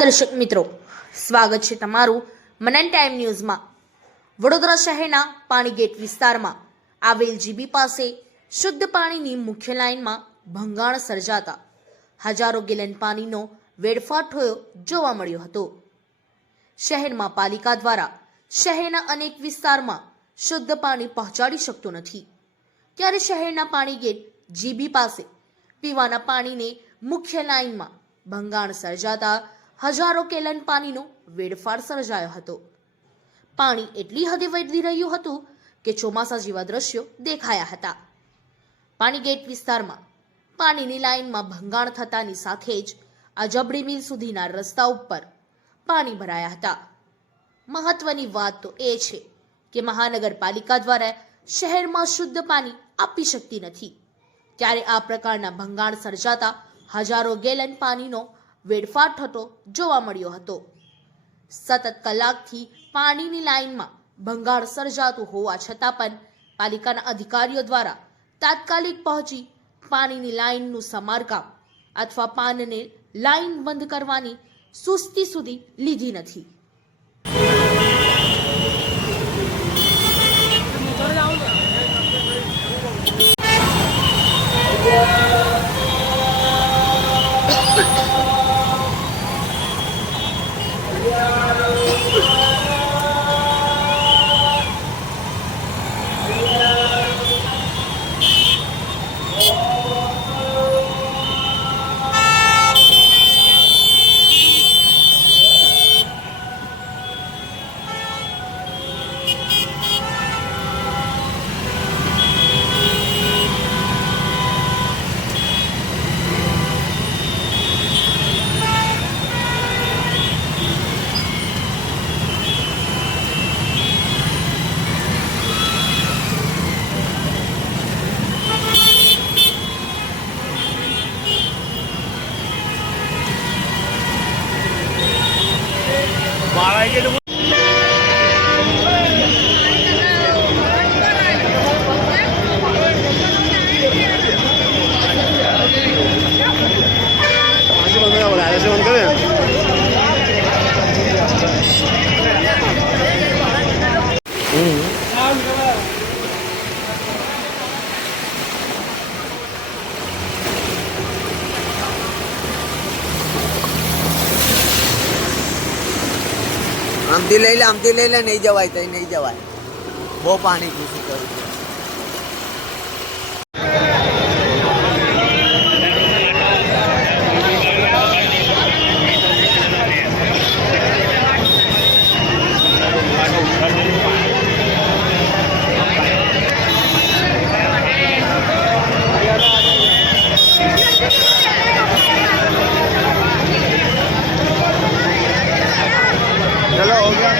દર્શક મિત્રો, સ્વાગત છે તમારું મનન ટાઈમ ન્યૂઝમાં। વડોદરા શહેરના પાણીગેટ વિસ્તારમાં આવેલ જીબી પાસે શુદ્ધ પાણીની મુખ્ય લાઇનમાં ભંગાણ સર્જાતા હજારો ગેલન પાણીનો વેડફાટ થયો જોવા મળ્યો હતો। શહેરમાં પાલિકા દ્વારા શહેરના અનેક વિસ્તારમાં શુદ્ધ પાણી પહોંચાડી શકતું નથી, ત્યારે શહેરના પાણીગેટ જીબી પાસે પીવાના પાણીને મુખ્ય લાઇનમાં ભંગાણ સર્જાતા હજારો ગેલન પાણીનો વેડફાટ સર્જાયો હતો। પાણી એટલી હદે વધી રહ્યું હતું કે ચોમાસા જેવા દ્રશ્યો દેખાયા હતા। પાણીગેટ વિસ્તારમાં પાણીની લાઇનમાં ભંગાણ થતાની સાથે જ અજબડી મિલ સુધીના રસ્તા ઉપર પાણી ભરાયા હતા। મહત્વની વાત તો એ છે કે મહાનગરપાલિકા દ્વારા શહેરમાં શુદ્ધ પાણી આપી શકતી નથી, ત્યારે આ પ્રકારના ભંગાણ સર્જાતા હજારો ગેલન પાણીનો વેડફાટ થતો જોવા મળ્યો હતો। સતત કલાકથી પાણીની લાઇનમાં ભંગાણ સર્જાતું હોવા છતાં પણ પાલિકાના અધિકારીઓ દ્વારા તાત્કાલિક પહોંચી પાણીની લાઇનનું સમારકામ અથવા પાણીને લાઇન બંધ કરવાની સુસ્તી સુધી લીધી નથી। આમથી લઈ લે નહીં જવાય તો નહીં જવાય, બહુ પાણી ઘૂસી ગયું છે। चलो हो गया।